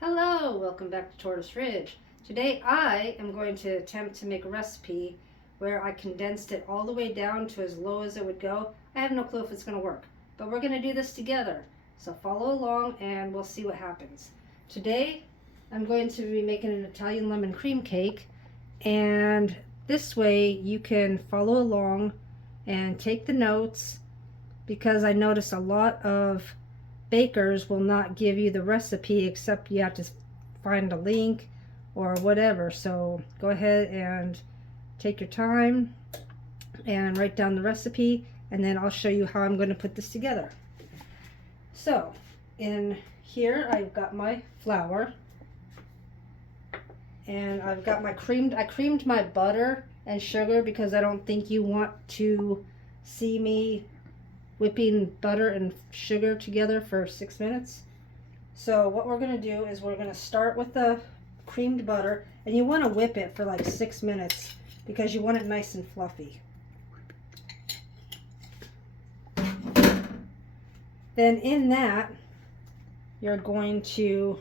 Hello, welcome back to Tortoise Ridge. Today I am going to attempt to make a recipe where I condensed it all the way down to as low as it would go. I have no clue if it's going to work, but we're going to do this together. So follow along and we'll see what happens. Today I'm going to be making an Italian lemon cream cake, and this way you can follow along and take the notes, because I notice a lot of bakers will not give you the recipe except you have to find a link or whatever. So go ahead and take your time and write down the recipe, and then I'll show you how I'm going to put this together. So in here I've got my flour, and I've got my I creamed my butter and sugar because I don't think you want to see me whipping butter and sugar together for 6 minutes. So what we're going to do is we're going to start with the creamed butter, and you want to whip it for like 6 minutes because you want it nice and fluffy. Then in that you're going to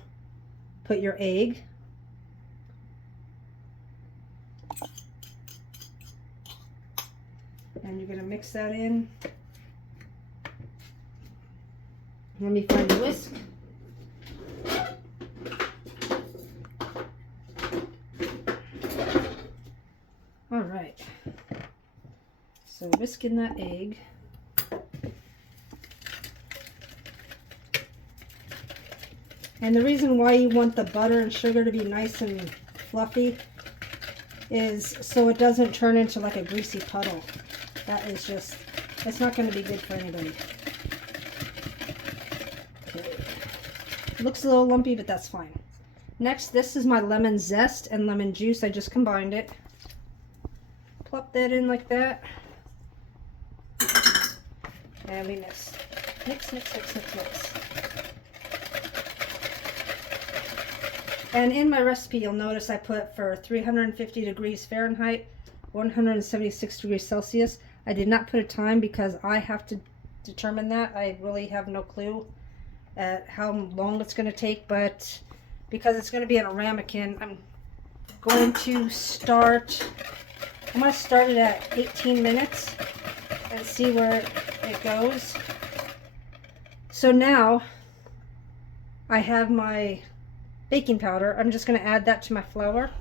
put your egg, and you're going to mix that in. Let me find a whisk. All right. So whisk in that egg. And the reason why you want the butter and sugar to be nice and fluffy is so it doesn't turn into like a greasy puddle. That is just, it's not going to be good for anybody. Looks a little lumpy, but that's fine. Next, this is my lemon zest and lemon juice. I just combined it. Plop that in like that. And we mix. Mix, mix, mix, mix, mix. And in my recipe, you'll notice I put for 350 degrees Fahrenheit, 176 degrees Celsius. I did not put a time because I have to determine that. I really have no clue at how long it's going to take, but because it's going to be in a ramekin, I'm going to start it at 18 minutes and see where it goes. So now I have my baking powder. I'm just going to add that to my flour,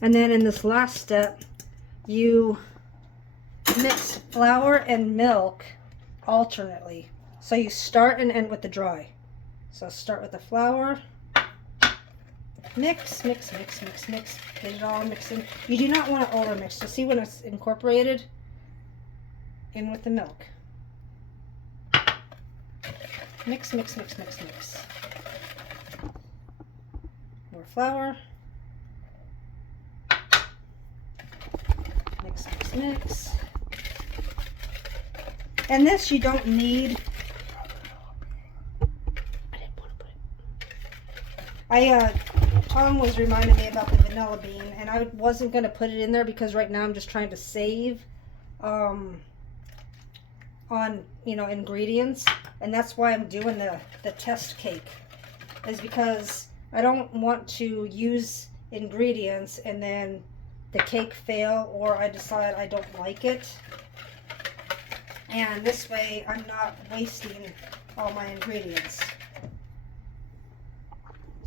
and then in this last step you mix flour and milk alternately. So you start and end with the dry. So start with the flour. Mix, mix, mix, mix, mix. Get it all mixed in. You do not want to over mix. So see when it's incorporated in with the milk. Mix, mix, mix, mix, mix. More flour. Mix, mix, mix. And this you don't need. Tom was reminding me about the vanilla bean, and I wasn't going to put it in there because right now I'm just trying to save on ingredients, and that's why I'm doing the test cake, is because I don't want to use ingredients and then the cake fail, or I decide I don't like it, and this way I'm not wasting all my ingredients.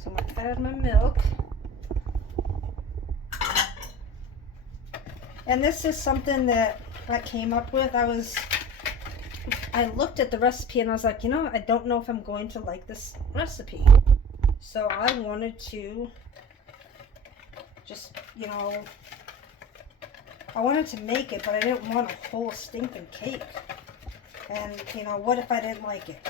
So I'm going to add my milk. And this is something that I came up with. I looked at the recipe and I was like, I don't know if I'm going to like this recipe. So I wanted to just, I wanted to make it, but I didn't want a whole stinking cake. And, what if I didn't like it,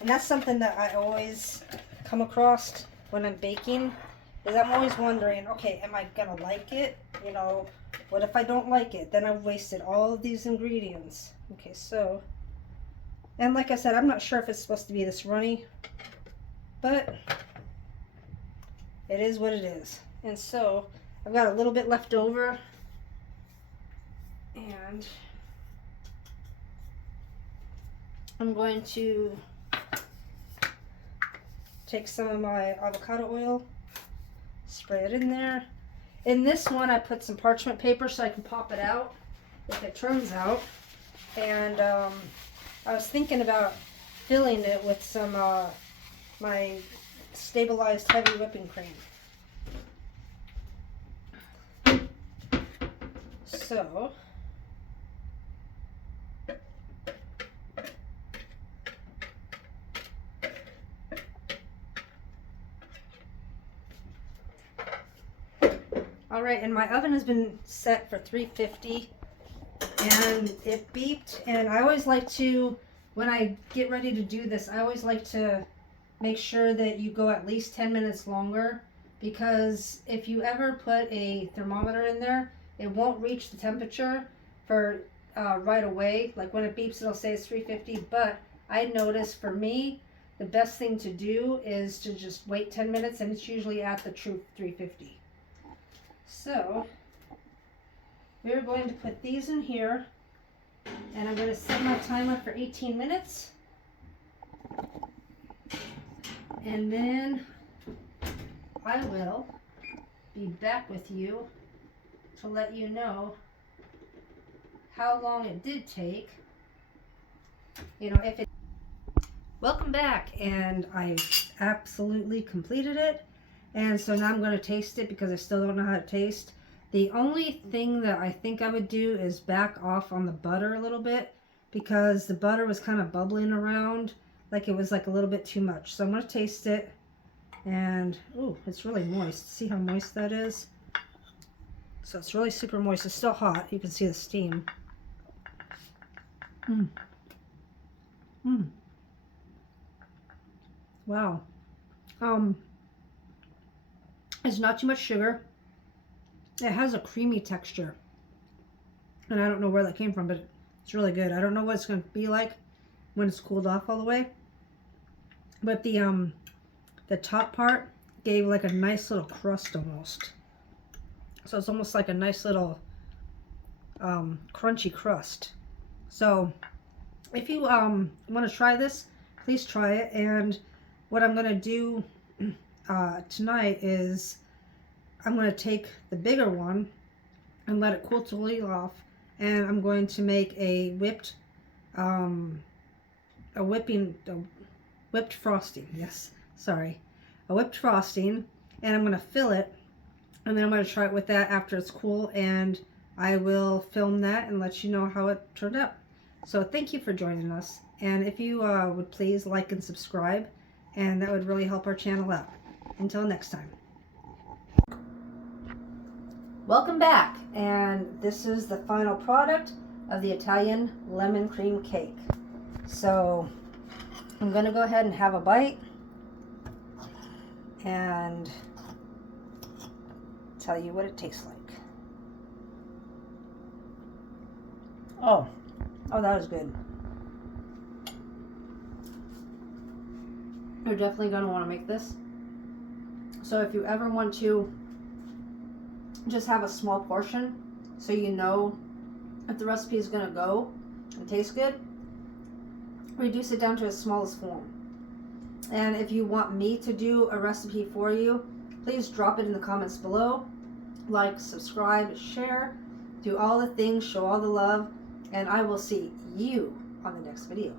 And that's something that I always come across when I'm baking, is I'm always wondering, okay, am I gonna like it? What if I don't like it? Then I've wasted all of these ingredients. Okay, so, and like I said, I'm not sure if it's supposed to be this runny, but it is what it is. And so I've got a little bit left over, and I'm going to take some of my avocado oil, spray it in there. In this one, I put some parchment paper so I can pop it out if it turns out. And I was thinking about filling it with some my stabilized heavy whipping cream. So all right, and my oven has been set for 350 and it beeped, and I always like to, when I get ready to do this, I always like to make sure that you go at least 10 minutes longer, because if you ever put a thermometer in there, it won't reach the temperature for right away. Like when it beeps, it'll say it's 350, but I noticed for me, the best thing to do is to just wait 10 minutes, and it's usually at the true 350. So we're going to put these in here, and I'm going to set my timer for 18 minutes. And then I will be back with you to let you know how long it did take. You know, if it... Welcome back, and I absolutely completed it. And so now I'm going to taste it because I still don't know how to taste. The only thing that I think I would do is back off on the butter a little bit, because the butter was kind of bubbling around, like it was like a little bit too much. So I'm going to taste it, and ooh, it's really moist. See how moist that is? So it's really super moist. It's still hot. You can see the steam. Wow. It's not too much sugar. It has a creamy texture, and I don't know where that came from, but it's really good. I don't know what it's going to be like when it's cooled off all the way, but the top part gave like a nice little crust almost. So it's almost like a nice little crunchy crust. So if you want to try this, please try it. And what I'm going to do tonight is I'm going to take the bigger one and let it cool totally off, and I'm going to make a whipped frosting. Yes, sorry, a whipped frosting, and I'm going to fill it, and then I'm going to try it with that after it's cool, and I will film that and let you know how it turned out. So thank you for joining us, and if you would please like and subscribe, and that would really help our channel out. Until next time. Welcome back, and this is the final product of the Italian lemon cream cake. So I'm going to go ahead and have a bite and tell you what it tastes like. Oh, that is good. You're definitely going to want to make this. So if you ever want to just have a small portion so you know if the recipe is going to go and taste good, reduce it down to its smallest form. And if you want me to do a recipe for you, please drop it in the comments below. Like, subscribe, share, do all the things, show all the love, and I will see you on the next video.